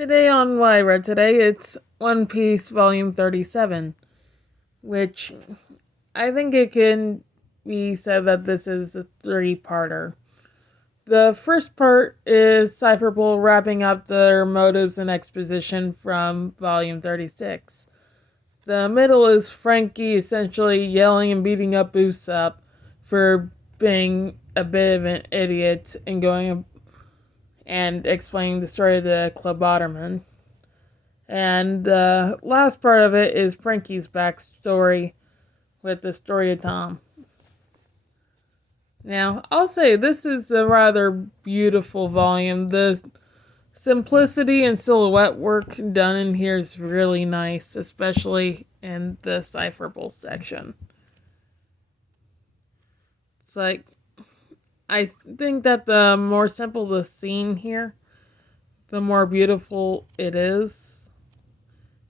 Today on W.I.R.T, today it's One Piece Volume 37, which I think it can be said that this is a three-parter. The first part is Cypherpole wrapping up their motives and exposition from Volume 36. The middle is Frankie essentially yelling and beating up Usopp for being a bit of an idiot and going and explaining the story of the Clubotterman. And the last part of it is Frankie's backstory with the story of Tom. Now, I'll say this is a rather beautiful volume. The simplicity and silhouette work done in here is really nice, especially in the Cypherpole section. It's like, I think that the more simple the scene here, the more beautiful it is,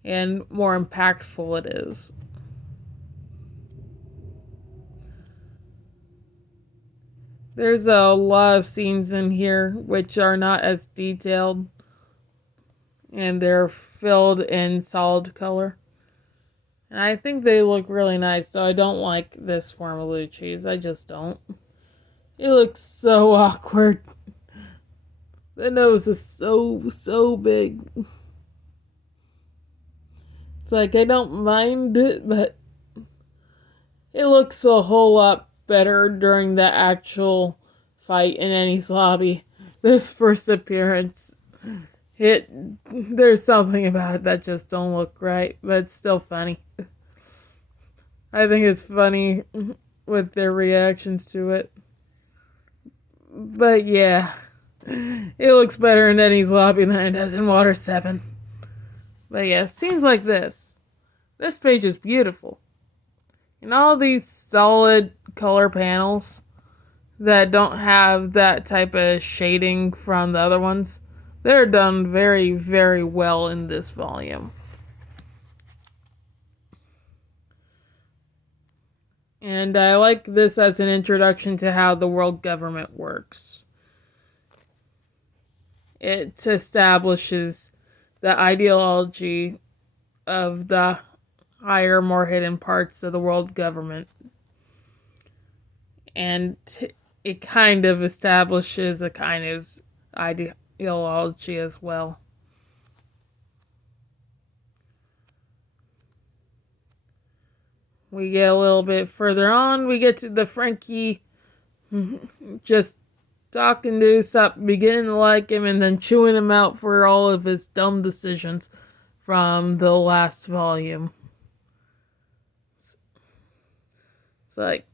and more impactful it is. There's a lot of scenes in here which are not as detailed, and they're filled in solid color. And I think they look really nice, so I don't like this form of Lucci's. I just don't. It looks so awkward. The nose is so big. It's like, I don't mind it, but it looks a whole lot better during the actual fight in Eni's lobby. This first appearance, there's something about it that just don't look right, but it's still funny. I think it's funny with their reactions to it. But yeah, it looks better in Eni's lobby than it does in Water 7. But yeah, scenes like this. This page is beautiful. And all these solid color panels that don't have that type of shading from the other ones, they're done very, very well in this volume. And I like this as an introduction to how the world government works. It establishes the ideology of the higher, more hidden parts of the world government. And it kind of establishes a kind of ideology as well. We get a little bit further on, we get to the Frankie just talking to Usopp, beginning to like him, and then chewing him out for all of his dumb decisions from the last volume. It's like,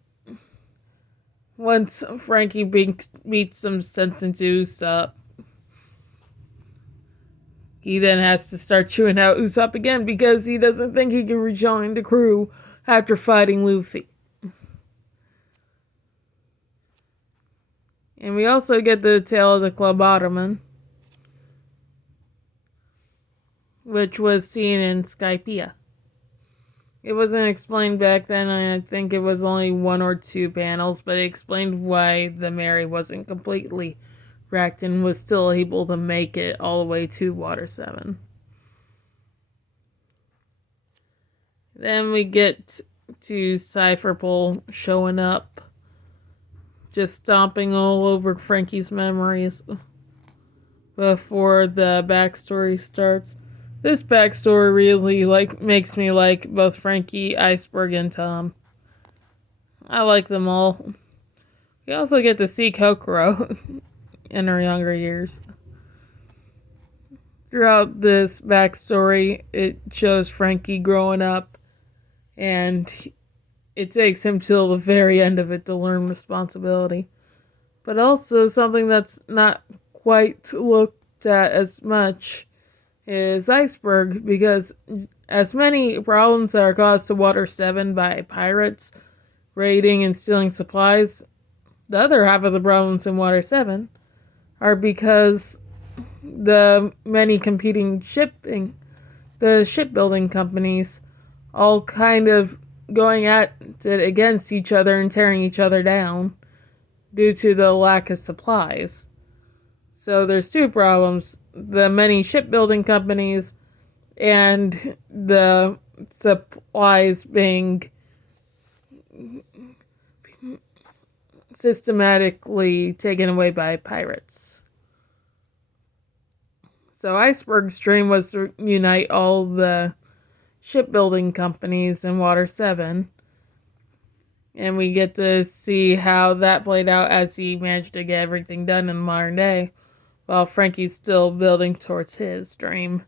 once Frankie beats some sense into Usopp, he then has to start chewing out Usopp again because he doesn't think he can rejoin the crew after fighting Luffy. And we also get the tale of the Clubotterman, which was seen in Skypiea. It wasn't explained back then, and I think it was only 1 or 2 panels, but it explained why the Mary wasn't completely wrecked and was still able to make it all the way to Water 7. Then we get to Cypherpole showing up, just stomping all over Frankie's memories before the backstory starts. This backstory really makes me like both Frankie, Iceberg, and Tom. I like them all. We also get to see Kokoro in her younger years. Throughout this backstory, it shows Frankie growing up, and it takes him till the very end of it to learn responsibility. But also something that's not quite looked at as much is Iceberg, because as many problems that are caused to Water 7 by pirates raiding and stealing supplies, the other half of the problems in Water 7 are because the many competing shipbuilding companies all kind of going at it against each other and tearing each other down due to the lack of supplies. So there's two problems: the many shipbuilding companies and the supplies being systematically taken away by pirates. So Iceberg's dream was to unite all the shipbuilding companies in Water 7. And we get to see how that played out as he managed to get everything done in modern day, while Frankie's still building towards his dream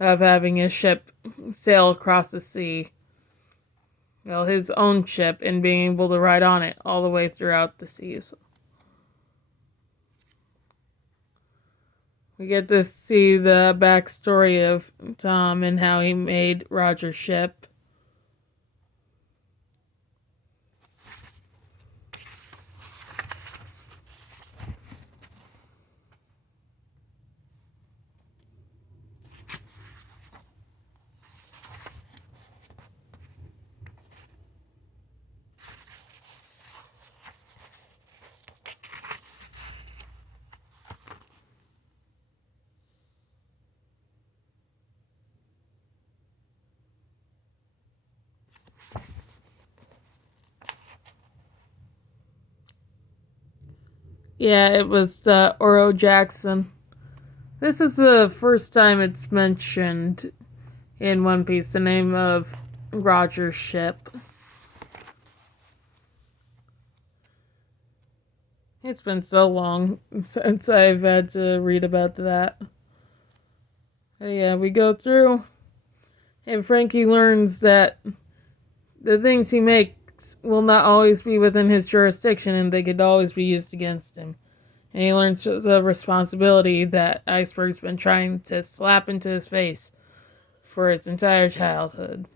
of having a ship sail across the sea. Well, his own ship, and being able to ride on it all the way throughout the seas. We get to see the backstory of Tom and how he made Roger's ship. Yeah, it was Oro Jackson. This is the first time it's mentioned in One Piece, the name of Roger's ship. It's been so long since I've had to read about that. But yeah, we go through, and Frankie learns that the things he makes will not always be within his jurisdiction, and they could always be used against him. And he learns the responsibility that Iceberg's been trying to slap into his face for his entire childhood.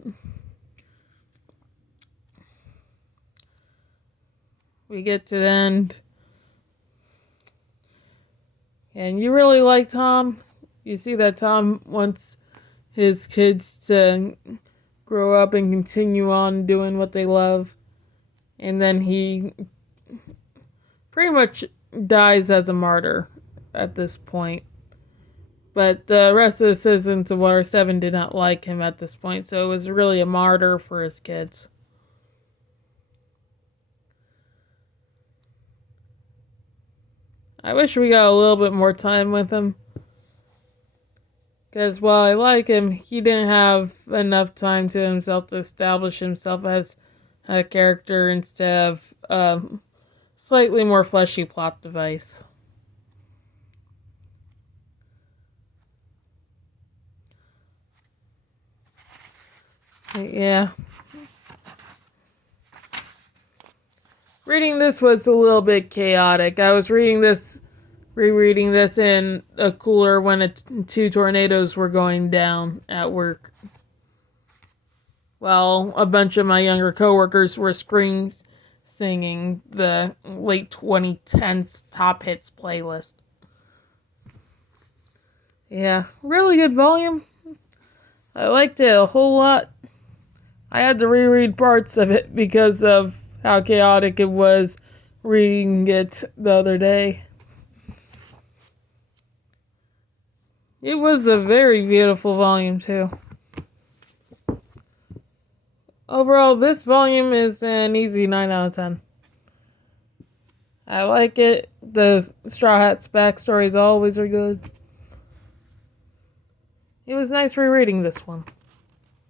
We get to the end. And you really like Tom. You see that Tom wants his kids to grow up and continue on doing what they love. And then he pretty much dies as a martyr at this point. But the rest of the citizens of Water 7 did not like him at this point, so it was really a martyr for his kids. I wish we got a little bit more time with him. Because while I like him, he didn't have enough time to himself to establish himself as a character instead of a slightly more fleshy plot device. Yeah. Reading this was a little bit chaotic. I was rereading this in a cooler when two tornadoes were going down at work. While a bunch of my younger coworkers were singing the late 2010s top hits playlist. Yeah, really good volume. I liked it a whole lot. I had to reread parts of it because of how chaotic it was reading it the other day. It was a very beautiful volume, too. Overall, this volume is an easy 9 out of 10. I like it. The Straw Hat's backstories always are good. It was nice rereading this one.